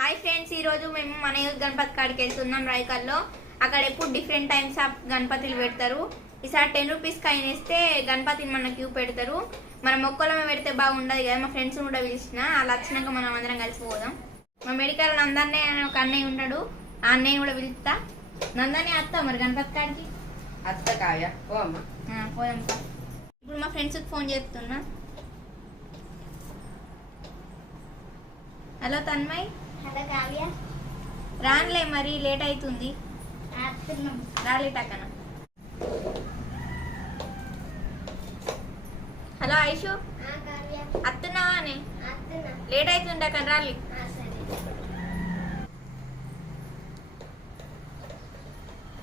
Hi friends, ఈరోజు మేము మన యూత్ గణపతి కాడికి వెళ్తున్నాం రాయకల్లో. అక్కడ ఎప్పుడు డిఫరెంట్ టైమ్స్ ఆఫ్ గణపతులు పెడతారు. ఈసారి 10 రూపీస్ కాయిన్ వేస్తే గణపతిని మన క్యూ పెడతారు. మనం ఒక్కలమే పెడితే బాగుండదు కదా, మా ఫ్రెండ్స్ కూడా పిలిచిన. అలా వచ్చినాక మనం అందరం కలిసిపోదాం. మా మెడికల్ నందన్నే ఒక అన్నయ్య ఉన్నాడు, ఆ అన్నయ్య కూడా పిలుస్తా. నందనే వస్తా మరి గణపతి కాడికి. అత్త కావ్య పోదాం. ఇప్పుడు మా ఫ్రెండ్స్కి ఫోన్ చేస్తున్నా. హలో తన్మయ్. హలో కావ్య. రాన్లే, మరి లేట్ అవుతుంది. రాలేటాకనా. హలో ఐషు, అత్తున్నావా అని? లేట్ అవుతుంది అక్కడ రాలి.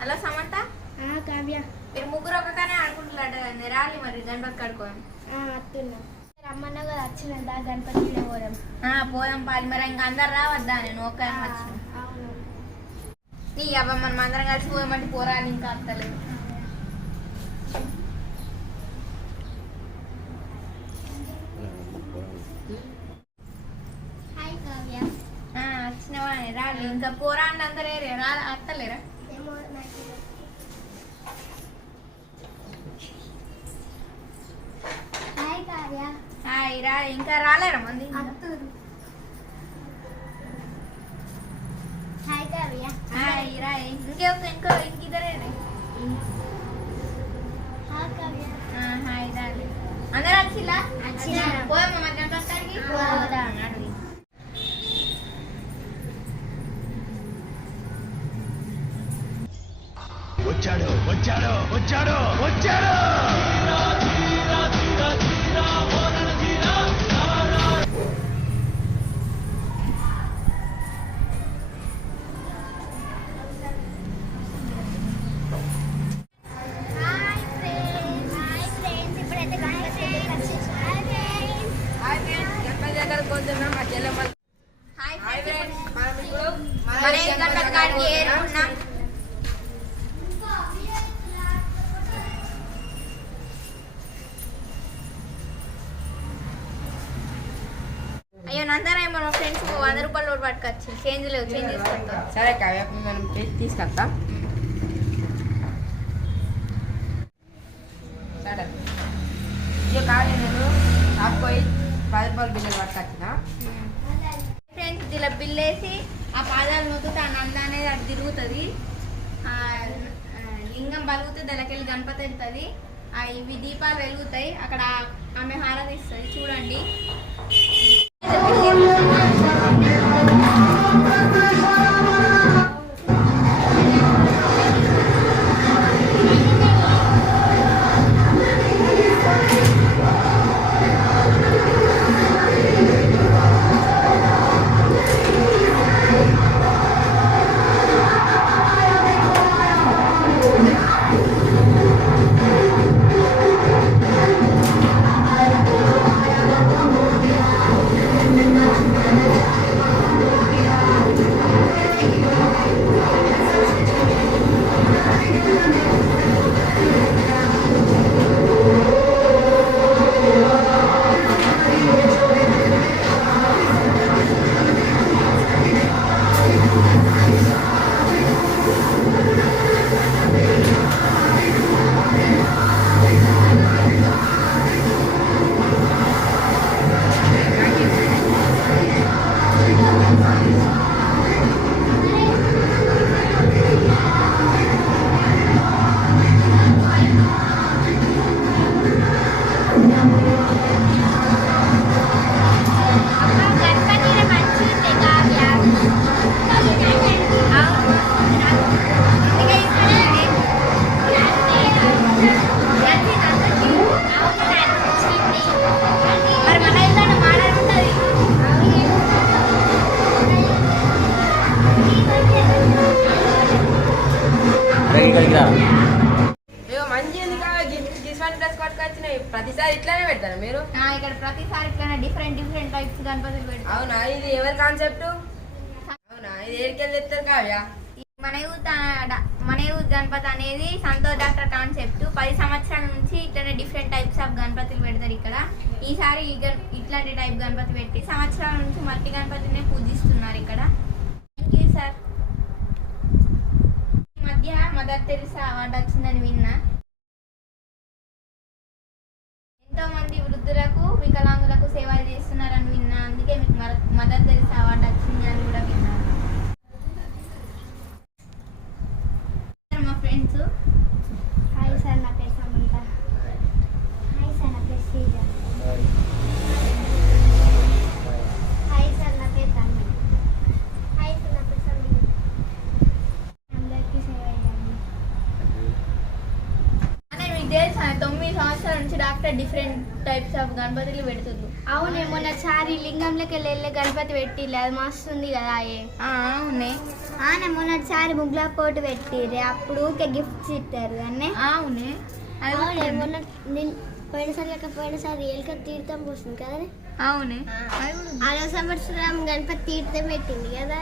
హలో సమంత. కావ్య, మీరు ముగ్గురు ఒకగానే ఆడుకుంటున్నాడు రాలి మరి గణపతి కడుకోవాలి. రమ్మన్నా కదా వచ్చినంత గణపతి పోదాం. పోదాం పాలి. మరి ఇంకా అందరు రావద్దా? నేను ఒక్క వచ్చిన. అవును. నీ అవ్వ మనం అందరం కలిసి పోదామంటే పోరాలి, ఇంకా అత్తలేదు. హాయ్ కావ్య. వచ్చినవా? రాలి ఇంకా పోరా అని అందరూ అత్తలేరా? హాయ్ కావ్య. హాయ్ రా. ఇంకా రాలేరా మంది? హాయ్ కావ్య. హాయ్ రా. ఇంకిద్దరే. హాయ్ కావ్య. హాయ్ రాలి. అందరూ వచ్చిలా? వచ్చినారు. పోయమ్మా మరి గణపతి కాడికి. పోదాం. అడుగు. వచ్చాడు వచ్చాడు వచ్చాడు వచ్చాడు. ఇప్పుడైతే గణపతి దగ్గరికి వచ్చేసాం. హాయ్ ఫ్రెండ్స్, గణపతి దగ్గరకు పోతున్నాం. మా చెల్లెమ్మ. Hi hi friends. ఫ్రెండ్స్, మనం ఇప్పుడు మన గణపతి కాడికి ఏరుకున్నాం. అయ్యో నందన, మన ఫ్రెండ్స్ 100 రూపాయలు నోట్ పట్టుకొచ్చి చేంజ్ లేవు. చేంజ్ తీసుకొస్తాం. సరే కావ్య, మనం తీసుకొస్తాం. సరే ఇక కావ్య, నేను షాప్ పోయి 10 రూపాయల బిల్లులు పట్టుకొచ్చిన. ఫ్రెండ్స్, ఇలా బిల్ వేసి ఆ పాదాలు నొక్కుతే ఆ నంద అనేది అటు తిరుగుతుంది. లింగం బలుగుతుంది, దానికెళ్ళి గణపతి వెళ్తుంది. ఇవి దీపాలు వెలుగుతాయి. అక్కడ ఆమె హారతి ఇస్తుంది, చూడండి. మంచి డ్రెస్ పట్టుకొచ్చినాయి. ప్రతిసారి ఇట్లానే పెడతారు మీరు? ఇక్కడ ప్రతిసారి ఇట్లా డిఫరెంట్ టైప్స్ గణపతులు పెడతారు. అవునా? ఇది ఎవరి కాన్సెప్ట్? అవునా? ఇది ఏడికెళ్ళి తెస్తారు కావ్య? మన యూత్ గణపతి అనేది సంతోష్ డాక్టర్ కాన్సెప్ట్. 10 సంవత్సరాల నుంచి ఇట్లనే డిఫరెంట్ టైప్స్ ఆఫ్ గణపతులు పెడతారు ఇక్కడ. ఈసారి ఇట్లాంటి టైప్ గణపతి పెట్టి సంవత్సరాల నుంచి మట్టి గణపతినే పూజిస్తున్నారు ఇక్కడ. మదర్ తెరిసా అవార్డు వచ్చిందని విన్నా. ఎంతో మంది వృద్ధులకు వికలాంగులకు సేవలు చేస్తున్నారని విన్నా. అందుకే మీకు మదర్ తెరిసా అవార్డు వచ్చింది అని కూడా విన్నాను. మా ఫ్రెండ్స్ హాయ్ సార్, నా పేరు సమంత. హాయ్ సార్, నా పేరు శ్రీజ. హాయ్ సార్, నా పేరు తన్మయ్. హాయ్ సార్, నా పేరు సమీర. అందరికీ సేవ చేయాలి. అంటే మీకు తెలుసా 9 సంవత్సరాల నుంచి డాక్టర్ డిఫరెంట్ టైప్స్ ఆఫ్ గణపతులు పెడుతుంది. అవునే, మొన్నసారి లింగంలోకి వెళ్ళే గణపతి పెట్టిలే, అది మస్తుంది కదా. అవునే మొన్నటిసారి ముగ్గుల పోటు పెట్టిరే, అప్పుడు ఊకే గిఫ్ట్స్ ఇస్తారు అన్నీ. అవునే అవునే, మొన్న పోయినసారి ఏలిక తీర్థం పోస్తుంది కదా. అవునే ఆరో సంవత్సరం గణపతి తీర్థం పెట్టింది కదా.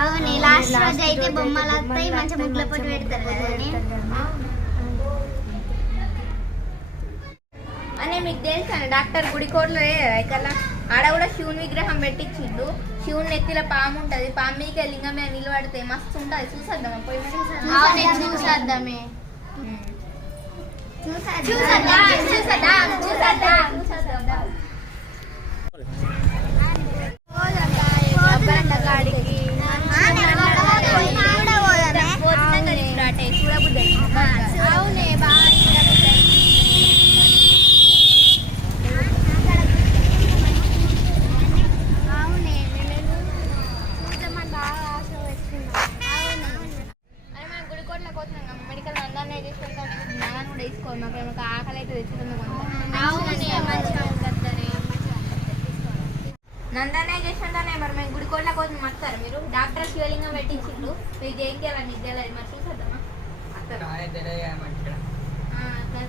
అవునే, లాస్ట్ రోజు అయితే బొమ్మలు వస్తాయి, మంచి ముగ్గుల పోటు పెడతారు కదా. అనే మీకు తెలుసా డాక్టర్ గుడికోటలో రైకల్లా ఆడ కూడా శివుని విగ్రహం పెట్టించిండు. శివుని నెత్తిలో పాము ఉంటది, పాము మీకే లింగం మీద నిలబడితే మస్తు ఉంటది. చూసేద్దామా పోయి మరి? చూసేద్దామే. అవునే, బాగా మెడికల్ నందాన్ని చేసుకుంటాం, జ్ఞానాన్ని కూడా వేసుకోవాలి. మాకు ఆకలి అయితే తెచ్చుకుందాం. నందానే చేసుకుంటానే మరి మేము గుడికోట్ల కోసం వస్తారు. మీరు డాక్టర్ శివలింగం పెట్టించిండు, మీకు ఏం చేయాలి మీకు తెలియదు. మరి చూసేద్దామా?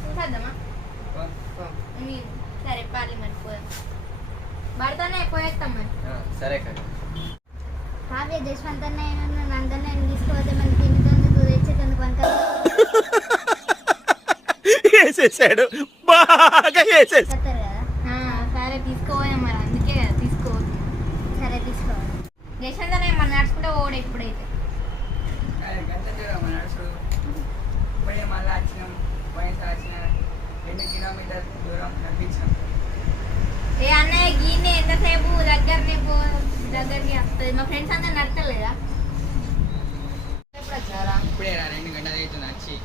చూసేద్దామా? మీరు సరే పాలి మరి పోదాం. భర్తనే పోయేస్తాం మరి. సరే కదా. కావ్య జశ్వంతన్న నందన్న తీసుకోవద్దు, మన తినేందుకు తెచ్చేందుకు అంత వేసేసాడు, బాగా వేసేసాడు. వస్తారు కదా. సరే తీసుకోవాలి మరి, అందుకే తీసుకోవద్దు. సరే తీసుకోవాలి. జశ్వంతనే మనం నడుచుకుంటే ఓడే ఇప్పుడైతే. ఇప్పుడే మళ్ళీ వచ్చినాం, పోయినసారి వచ్చిన 2 కిలోమీటర్ల దూరం నడిపించాం. ఏ అన్నయ్య గీనే ఎంతసేపు దగ్గరికి వస్తుంది. మా ఫ్రెండ్స్ అందరు నడతలేదా? ఇప్పుడే 2 గంటలు అవుతుంది వచ్చి.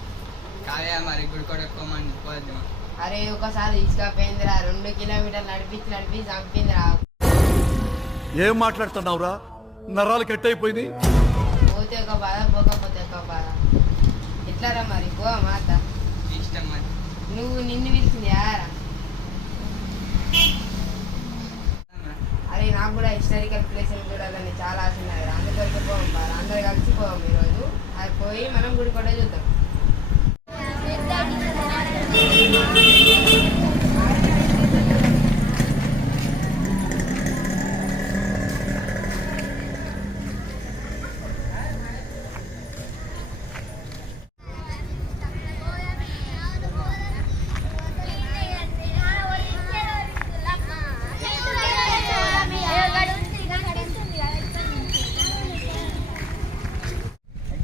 కావ్య మరి గుడికోట ఎక్కువమంది పోద్దాం. అరే ఒకసారి తీసుకపోయిందిరా, 2 కిలోమీటర్లు నడిపించి చంపిందిరా. ఏం మాట్లాడుతున్నావురా? నరాలు కట్ అయిపోయింది. పోతే ఒక బాధ, పోకపోతే ఒక బాధ. ఎట్లారా మరి పో మాత. ఇష్టం మరి. నువ్వు నిన్ను పిలిచింది యారా? అరే నాకు కూడా హిస్టారికల్ ప్లేసెస్ చూడాలని చాలా ఆశ ఉన్నది. అందుకొరికి పోవం బాగా, అందరు కలిసి పోవం ఈరోజు. అది పోయి మనం గుడి కూడా చూద్దాం.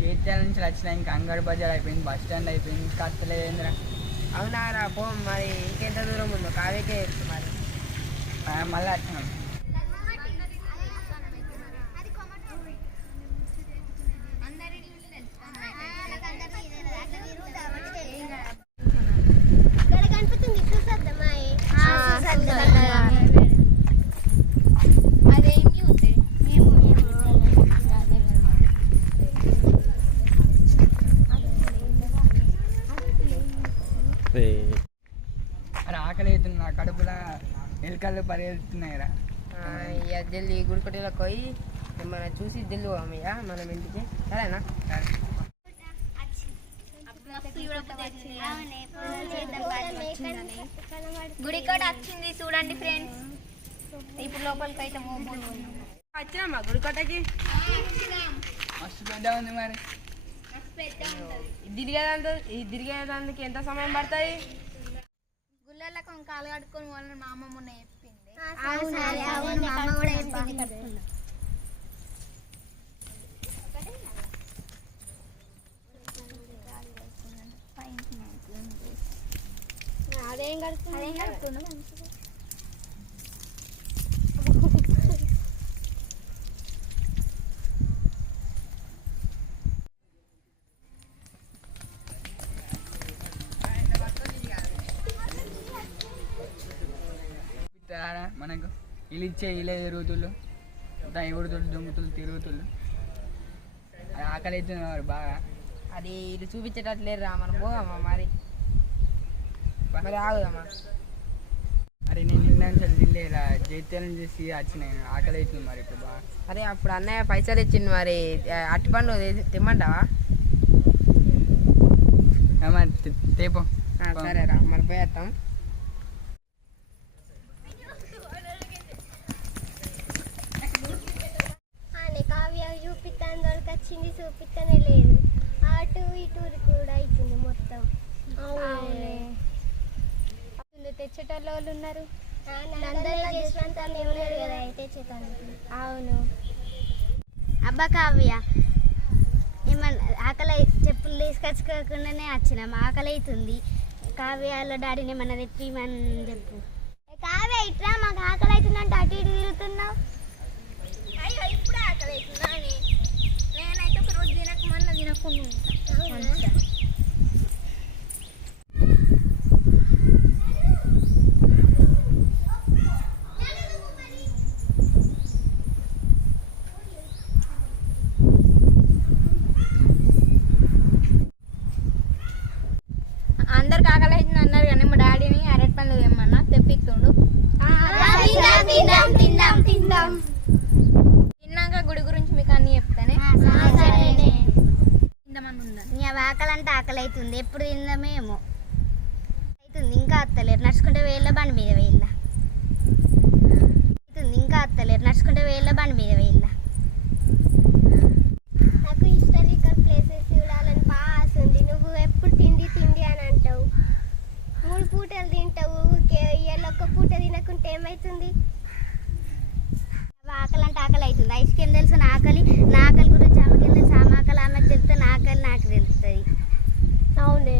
జైత్యాల నుంచి వచ్చిన ఇంకా అంగడి బజార్ అయిపోయింది, బస్ స్టాండ్ అయిపోయింది, ఇంకా అత్తలేదురా. అవునారా పో మరి. ఇంకెంత దూరం ఉందో కావేకే మరి. మళ్ళీ వచ్చినాం. గణపతిని చూసేద్దామా? అదేం చూస్తే అరే ఆకలి అవుతుంది, నా కడుపులో ఎలుకలు పరిగెడుతున్నాయిరా. ఇక జల్ది గుడికొట్టలోకి పోయి మనం చూసి జల్లు అమ్మయ్య మనం ఇంటికి. సరేనా? గుడి కూడా వచ్చింది చూడండి ఫ్రెండ్స్. ఇప్పుడు లోపలికి అయితే వచ్చినామా గుడికొట్టకి? మస్తు పెద్ద ఉంది మరి. తిరిగేదానికి ఎంత సమయం పడుతుంది? గుళ్ళలకు కాలు కడుక్కొని వాళ్ళని మా అమ్మ మొన్న చెప్పింది. అదేం కడుతున్నావు? మనకు వీళ్ళు ఇచ్చే వీళ్ళే తిరుగుతుళ్ళు దాని ఎవడుతుళ్ళు దొంగతులు తిరుగుతుళ్ళు అది ఆకలి అవుతుంది మరి బాగా. అది ఇది చూపించేటట్లేరురా, మనం పోదామా మరి ఆగుదామా? అరే నేను నిన్న తినలేరా, జైత్యాలను చేసి వచ్చినాయి, ఆకలి అవుతుంది మరి ఇప్పుడు బాగా. అరే అప్పుడు అన్నయ్య పైసలు ఇచ్చింది, మరి అట్టిపండు తెమ్మంటావా? మరి తేపో. సరేరా, మరి పోయేస్తాం. కావ్య చూపిస్తాను దొరకొచ్చింది, చూపిస్తానే లేదు. అటు ఇటు కూడా అవుతుంది మొత్తం. తెచ్చేటోళ్ళు వాళ్ళు ఉన్నారు, అవును. అబ్బా కావ్య, ఏమన్నా ఆకలి చెప్పులు తీసుకొచ్చుకోకుండానే వచ్చినాం, ఆకలి అవుతుంది. కావ్యలో డాడీని ఏమన్నా తెప్పిమని చెప్పు. కావ్య ఇట్లా మాకు ఆకలి అవుతుందంటే అటు ఇటు తిరుగుతున్నావు. అయ్యో ఇప్పుడే ఆకలి అవుతుందా అని? నేనైతే ఒక రోజు తినకమన్నా తినకుండా ఉంటా. అందరికి ఆకలి అవుతుంది అన్నారు కానీ మా డాడీని అరటి పండ్లు తెమ్మన్నా తెప్పిస్తుండు. తిన్నాక గుడి గురించి మీకు అన్ని చెప్తానే. తిందామని ఉందా? నీ ఆకలి అంటే ఆకలి అవుతుంది, ఎప్పుడు తిందామేమో అవుతుంది. ఇంకా అత్తలేరు, నడుచుకుంటే వేళ్ళ బండి మీద వేళ్ళ అవుతుంది. ఇంకా అత్తలేరు, నడుచుకుంటే వేళ్ళ బండి మీద వేళ్ళ. నాకు హిస్టారికల్ ప్లేసెస్ చూడాలని బాగా ఆశ ఉంది. నువ్వు ఎప్పుడు తిండి తిండి అని అంటావు, 3 పూటలు తింటావు. ఇవాళ ఒక్క పూట తినకుంటే ఏమవుతుంది? ఆకలి అంటే ఆకలి అవుతుంది. ఐస్ క్రీమ్ తెలుసు నా ఆకలి గురించి ఆమెకేం తెలుసు? ఆమె ఆకలి ఆమెకు తెలిస్తే నా ఆకలి నాకు తెలుస్తుంది. అవునే.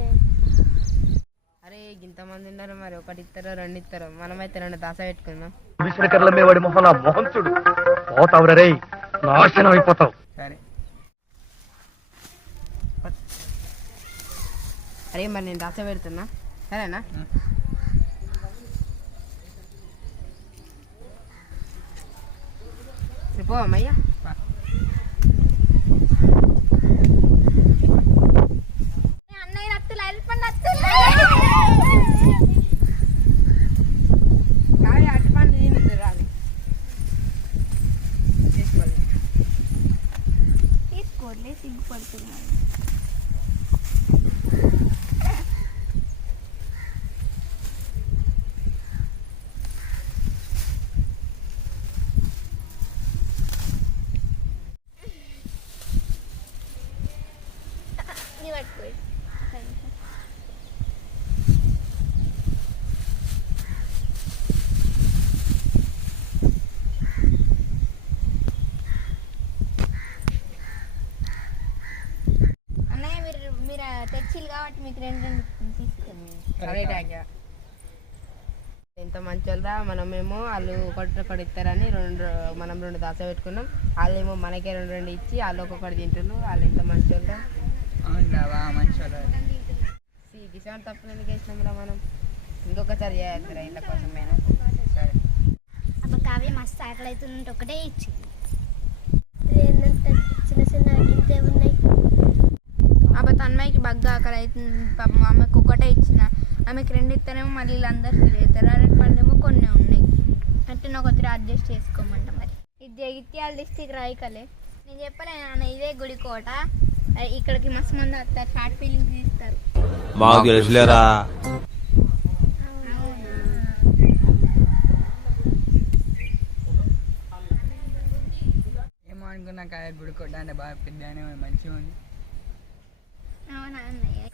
అరే ఇంతమంది ఉన్నారు, మరి 1 ఇస్తారో 2 ఇస్తారో, మనమైతే 2 దాస పెట్టుకుందాం. వాడి మొహం నా మొహం చూడు, పోతావు రే, నాశనం అయిపోతావు. సరే అరే మరి నేను దాస పెడుతున్నా, సరేనా? పోవమ్మయ్యా. అన్నయ్య అత్తులు అల్పండి అత్తులు. కావ్య అట్టిపండు తిని రాదు, తీసుకోలే, సిగ్గుపడుతున్నాను. అన్నయ్య మీరు తెచ్చిలు కాబట్టి మీకు 2 తీసుకుంది. సరే థ్యాంక్ యూ. ఎంత మంచోళ్ళరా, మనమేమో వాళ్ళు ఒకటి ఇస్తారని మనం 2 దాస పెట్టుకున్నాం. వాళ్ళేమో మనకే 2 ఇచ్చి వాళ్ళు ఒక్కొక్కటి తింటున్నారు. వాళ్ళు ఎంత మంచోళ్ళరా. అవునా మంచి కిసాన్ తప్పులు ఎందుకు వేసినాంరా మనం? ఇంకొకసారి చేయాలి ఇంత కోసమైనా. సరే అబ్బా కావ్య మస్తు ఆకలి అవుతుందంటే ఒకటే ఇచ్చింది. చిన్న చిన్న ఇంకేమున్నాయి? అబ్బా తన్మయ్యకి బగ్గా ఆకలి అవుతుంది పాపం, ఆమెకు ఒకటే ఇచ్చిన. ఆమెకు 2 ఇస్తానేమో మళ్ళీ వీళ్ళందరూ ఫీల్ అవుతారు. అరటి పండ్లేమో కొన్ని ఉన్నాయి, అంటే నాకు 3 అడ్జస్ట్ చేసుకోమంట. మరి ఇది జగిత్యాల డిస్టిక్ రాయికలే, నేను చెప్పలే అన్న, ఇదే గుడి కోట. ఇక్కడికి మస్తు మంది వస్తారు, షార్ట్ ఫీలింగ్స్ తీస్తారు. మాకు తెలుసులేరా. ఏమో అనుకున్నాక గుడి కొట్ట అంటే బాగా పెద్దనే మంచిగా ఉంది. అవునా అన్నయ్య?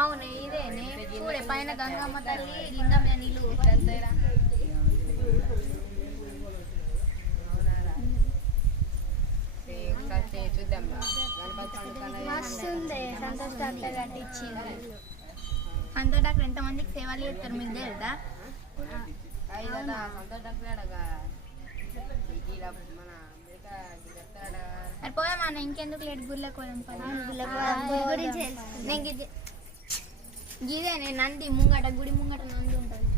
అవును ఇదేనే, చూడే పైన గంగమ్మ తల్లి లింగం మీద నీళ్ళు వస్తారా? చూద్దాం. మస్తు ఉంది. సంతోష్ డాక్టర్ కట్టించింది. అంత డాక్టర్ ఎంతమందికి సేవలు చేస్తారు మీకు తెలుదా? మరి పోదామా అన్న, ఇంకెందుకు లేట్ గుళ్ళకి పోదాం గురించి నేను గిదే నేను నంది ముంగట గుడి ముంగట నంది ఉంటుంది.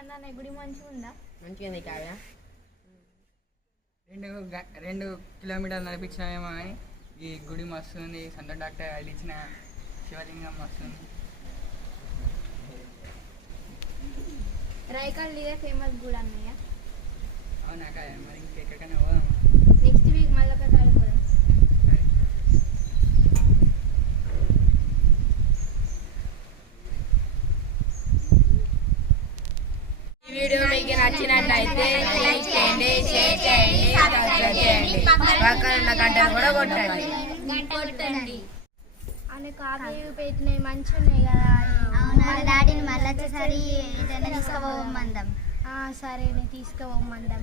అన్న గుడి మంచిగా ఉందా? మంచిగా ఉంది కావ్య. 2 కిలోమీటర్లు నడిపించినామేమో కానీ ఈ గుడి మస్తు ఉంది. సంతోష్ డాక్టర్ వాళ్ళు ఇచ్చిన శివలింగం మస్తు ఉంది. రాయకాల్ ఇదే ఫేమస్ గుడి అన్నయ్య. అవునా కాయ, మరి ఇంకెక్కడికైనా పోదాం. నెక్స్ట్ వీక్ మళ్ళీ ఒక కాడ పోదాం. ఈ వీడియో మీకు నచ్చినట్లయితే లైక్ చేయండి, షేర్ చేయండి, సబ్స్క్రైబ్ చేయండి, పక్కన ఉన్న గంటను కూడా కొట్టండి. అని కావ్య పెట్టినవి మంచిగా ఉన్నాయి కదా. అవునా, డాడీని మళ్ళీ వచ్చేసరి ఏదైనా తీసుకుపోమందాం. సరే తీసుకుపోమందాం.